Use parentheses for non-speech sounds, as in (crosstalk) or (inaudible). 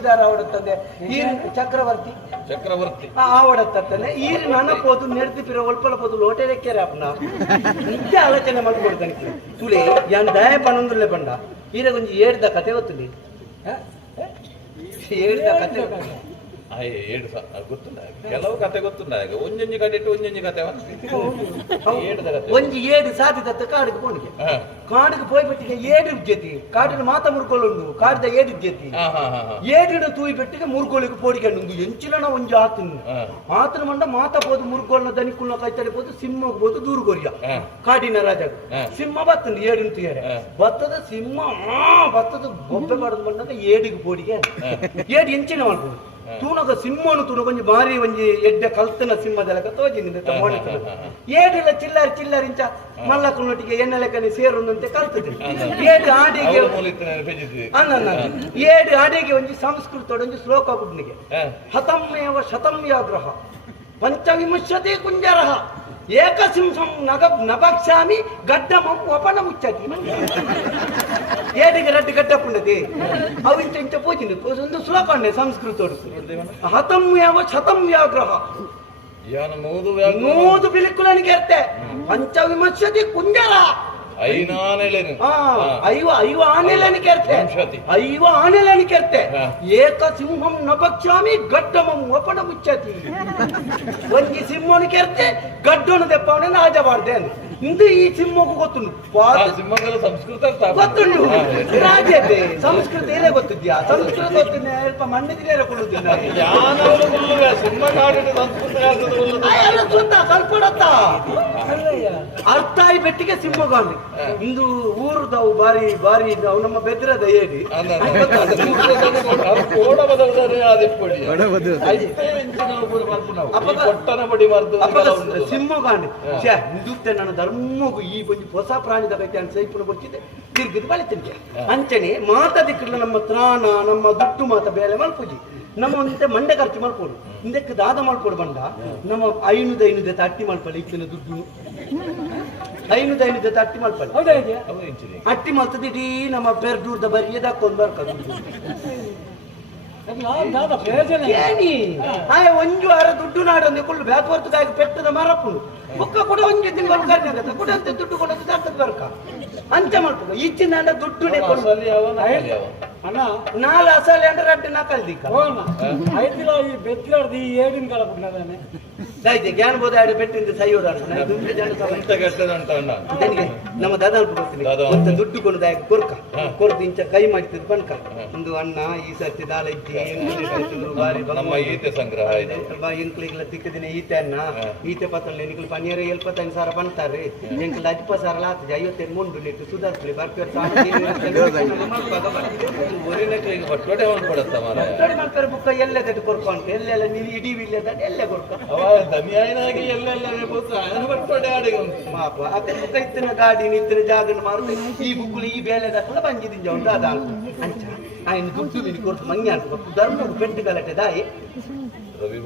ಚೌಕಿದಾರ ಅವಡತ್ತದೆ ಈ ಚಕ್ರವರ್ತಿ. ಚಕ್ರವರ್ತಿ. ಆ ಈ ನನ್ನ ಪೋದು ನೆಡ್ತಿಪಿರೋ ಒಲ್ಪಲ ಪೋದು ಲೋಟೆ ಲೆಕ್ಕರೆ ಅಪ್ಪನ ನಿತ್ಯ ಆಲೋಚನೆ ಮಾಡ್ಕೊಡ್ತಾನೆ ತುಳಿ ಯಾನ್ ದಯ ಪಣಂದುಲ್ಲೆ ಬಂಡ ಈರ ಕೊಂಚ ಏಡ್ದ ಕತೆ ಗೊತ್ತುಲಿ? ಏಡ್ದ ಕತೆ ಏಡು ಗೊತ್ತುಂಡ ಕೆಲವು ಕತೆ ಗೊತ್ತುಂಡ ಹಾಗೆ. ಒಂಜೊಂಜಿ ಕಡೆ ಇಟ್ಟು ಒಂಜೊಂಜಿ ಕತೆ ಒಂಜಿ ಏಡು ಸಾಧ್ಯದತ್ತ ಕಾಡಿಗೆ ಪೋಣಿಗೆ. ಕಾಡಿಗೆ ಪೋಯ್ ಬೆಟ್ಟಿಗೆ ಏಡು ಜೊತೆ ಕಾಡಿನ ಮಾತ ಮುರ್ಕೊಳ್ಳುಂಡು. ಕಾಡಿದ ಏಡು ಜೊತೆ ಏಡಿನ ತೂಯಿ ಬೆಟ್ಟಿಗೆ ಮುರ್ಕೊಳ್ಳಿಗೆ ಪೋಡಿಕೊಂಡು ಎಂಚಿನ ಒಂಜಿ ಆತನು ಆತನ ಮಂಡ ಮಾತ ಹೋದು ಮುರ್ಕೊಳ್ಳ ದನಿಕುಳ್ಳ ಕೈತಡಿ ಹೋದು ಸಿಂಹ ಹೋದು ದೂರು ಕೊರಿಯ ಕಾಡಿನ ರಾಜ ಸಿಂಹ ಬತ್ತಂದು ಏಡಿನ ತುಯ್ಯಾರೆ ಬತ್ತದ ಸಿಂಹ ಬತ್ತದ ಗೊಬ್ಬೆ ಬಾಡದ ಮಂಡಾಗ ಏಡಿಗೆ ಪೋಡಿಗೆ ಏಡಿ ಎಂಚಿನ ಮಾಡ್ಬೋದು. ತೂನಗ ಸಿಂಹನು ತೂನ ಒಂಜಿ ಬಾರಿ ಒಂಜಿ ಎಡ್ಡೆ ಕಲ್ತನ ಸಿಂಹದೆಲಕ ತೋಜಿಂದ ಏಡಿಲ ಚಿಲ್ಲರ್ ಚಿಲ್ಲರ್ ಇಂಚ ಮಲ್ಲಕ್ಕನೊಟ್ಟಿಗೆ ಎಣ್ಣೆ ಲೆಕ್ಕನೆ ಸೇರುಂದಂತೆ ಕಲ್ತದೆ. ಏಡು ಆಡಿಗೆ ಅನ್ನ ಏಡು ಆಡಿಗೆ ಒಂಜಿ ಸಂಸ್ಕೃತ ಒಂಜಿ ಶ್ಲೋಕ ಬುಡ್ನಿಗೆ ಹಾ. ಹತಮೇವ ಶತಂ ವ್ಯಾಘ್ರಃ ಪಂಚವಿಂಶತಿ ಕುಂಜರಃ ಏಕಸಿಂಹಂ ನಗ ನಭಕ್ಷಾಮಿ ಗಡ್ಡಮಂ ವಪನ ಮುಚ್ಚತಿ ಏಡಿಗೆ ರಡ್ಡು ಗಡ್ಡಪ್ಪುಂಡತಿ ಅವು ಇಂಚ ಇಂಚ ಪೂಜಿನ ಒಂದು ಶ್ಲೋಕ ಉಂಡೆ ಸಂಸ್ಕೃತ ಹತಂ ಯಾವ ಶತಂ ವ್ಯಾಘ್ರಃ ಯಾನ ಮೂದು ಐದು ಆನೆಲೇನು. ಐವ ಐವ ಆನೆಲೇನು ಕೇರ್ತೆ. ಐವ ಆನೆಲೇನು ಕೇರ್ತೆ. ಏಕ ಸಿಂಹಂ ನಪಕ್ಷಾಮಿ ಗಡ್ಡಮಂ ಒಪಣ ಮುಚ್ಚತಿ. ಒಂದಿ ಸಿಂಹನ ಕೇರ್ತೆ ಗಡ್ಡನ ನಾಜ ರಾಜವಾಡ್ದೆ ಇಂದು ಈ ಸಿಂಹಕ್ಕೂ ಗೊತ್ತುಂಡು ಸಿಂಹಗಳ ಸಂಸ್ಕೃತ ಗೊತ್ತುಂಡು ರಾಜ್ಯತೆ ಸಂಸ್ಕೃತ ಏನೇ ಗೊತ್ತಿದ್ಯಾ? ಸಂಸ್ಕೃತ ಗೊತ್ತಿದ್ದೆ ಸ್ವಲ್ಪ ಮಣ್ಣಿದ್ರೆ ಕೊಡುದಿಲ್ಲ ಸಿಂಹ ನಾಡಿನ ಸಂಸ್ಕೃತ ಕಾಲದ ಹುಲ್ಲುದು. ಎಲ್ಲ ಕಲ್ಪಡತ್ತ ಅರ್ಥ ಬೆಟ್ಟಿಗೆ ಸಿಂಹಗಾಂಧಿ ಇಂದು ಊರುದವು ಬಾರಿ ಬಾರಿ ಇದಾವು ನಮ್ಮ ಬೆದ್ರದ ನಾವು. ಉಂಟು. ಸಿಂಹಗಾಂಧಿ ಛೇ ಹಿಂದುತ್ತೆ ನನ್ನ ಧರ್ಮಗೂ ಈ ಒಂದು ಹೊಸ ಪ್ರಾಣಿದ ಬಗ್ಗೆ ಅಂತ ಸೈಪುನ ಬರ್ತಿದ್ದೆ ತಿರ್ಗಿದ್ ಬಳಿತೀನಿ ಅಂಚನೆ ಮಾತದಿಕ್ಕಲ್ಲ ನಮ್ಮ ತ್ರಾಣ ನಮ್ಮ ದುಡ್ಡು ಮಾತ ಬೇಲೆ ಮಲ್ಪೂಜಿ ನಮ್ಮ ಒಂತೆ ಮಂಡೆ ಖರ್ಚು ಮಾಡ್ಕೊಡು ಹಿಂದಕ್ಕೆ ದಾದ ಮಾಡ್ಕೊಡು ಬಂಡ ನಮ್ಮ ಐನೂದ ಐನೂದ ಅಟ್ಟಿ ಮಲ್ಪಲ್ಲಿ ಇತ್ತಿನ ದುಡ್ಡು. ಐನು ದೈನು ಜೊತೆ ಅಟ್ಟಿ ಮಲ್ಪಲ್ಲಿ. ಅಟ್ಟಿ ಮಲ್ತದ ಇಡೀ ನಮ್ಮ ಪೇರ್ ದೂರದ ದಕ್ಕೊಂಡ್ ಬರ್ಕದು ಬರ್ಕ ಒಂದು ಒಂಜು ವಾರ ದುಡ್ಡು ನಾಡೊಂದು ಕುಳ್ಳು ಬ್ಯಾತ್ ಹೊರ್ತದಾಗಿ ಪೆಟ್ಟದ ಮರಪು ಬುಕ್ಕ ಕೂಡ ಒಂಜು ತಿಂಗಳು ಕರ್ನಾಗತ್ತ ಕೂಡ ಅಂತ ದುಡ್ಡು ಕೊಡೋದು ಬರ್ಕ. ಅಂತೆ ಮಾಡ್ಬೇಕು. ಈಚಿನ ದುಡ್ಡು ಅಸಲಿ ಅಂಡ ರಡ್ಡು ನಕಲ್ದಿಕ್ಕ ಐತಿ ಲಾಯಿ ಈ ಬೆತ್ತಿಲಾಡ್ದು ಈ ಏಡಿನ ಕಾಲ ಬಿಟ್ಟದಾನೆ ದೈತೆ ಜ್ಞಾನ ಬೋಧ ಆಡಿ ಬೆಟ್ಟಿಂದ ಸೈಯೋಡ ದುಡ್ಡು ಜನ ಸಮ ಎಂತ ಕೆಟ್ಟದಂತ ಅಣ್ಣ. ನನಗೆ ನಮ್ಮ ದಾದಾಲ್ ಬರ್ತೀನಿ ದಾದ. ಮತ್ತೆ ದುಡ್ಡು ಕೊಡುದಾಯ ಕೊರ್ಕ. ಕೊರ್ದು ಇಂಚ ಕೈ ಮಾಡ್ತಿದ್ ಬನ್ಕ ಒಂದು ಅಣ್ಣ ಈ ಸರ್ತಿ ದಾಲ ಇದ್ದಿ ಬಾರಿ ನಮ್ಮ ಈತೆ ಸಂಗ್ರಹ ಇಂಕ್ಲಿಗ್ಲ ತಿಕ್ಕದಿನ ಈತೆ ಅನ್ನ ಈತೆ ಪತ್ರ ನಿಕ್ಲು ಪನ್ನೀರ ಎಲ್ಪತ್ತೈದು ಸಾವಿರ ಬಂತಾರೆ ಎಂಕ್ಲ ಅಜ್ಪ ಸಾವಿರ ಆತದೆ ಐವತ್ತೈದು ಮುಂಡು ನಿಟ್ಟು ಸುಧಾರಿಸ್ಲಿ. ಬರ್ತೀವಿ (laughs) ಬುಕ್ಕ ಎಲ್ಲೆಲ್ಲ ಅವ ಎಲ್ಲೆಲ್ಲ ಇತ್ತಿನ ಗಾಡಿ ನಿತ್ತಿನ ಜಾಗ ಮಾರುತ್ತೆ ಈ ಬುಕ್ಕುಲು ಈ ಬೇಲೆ ದಾಖಲ ಬಂಗಿದ್ದೀನಿ ಜೌಂಡ ಅದ ಅಂಚ ನಾ ಇನ್ನು ದುಡ್ಡು ಕೊಡ್ತು ಪೆಟ್ಟು ಗಲಾಟೆ ದಾಯಿ. ರವಿ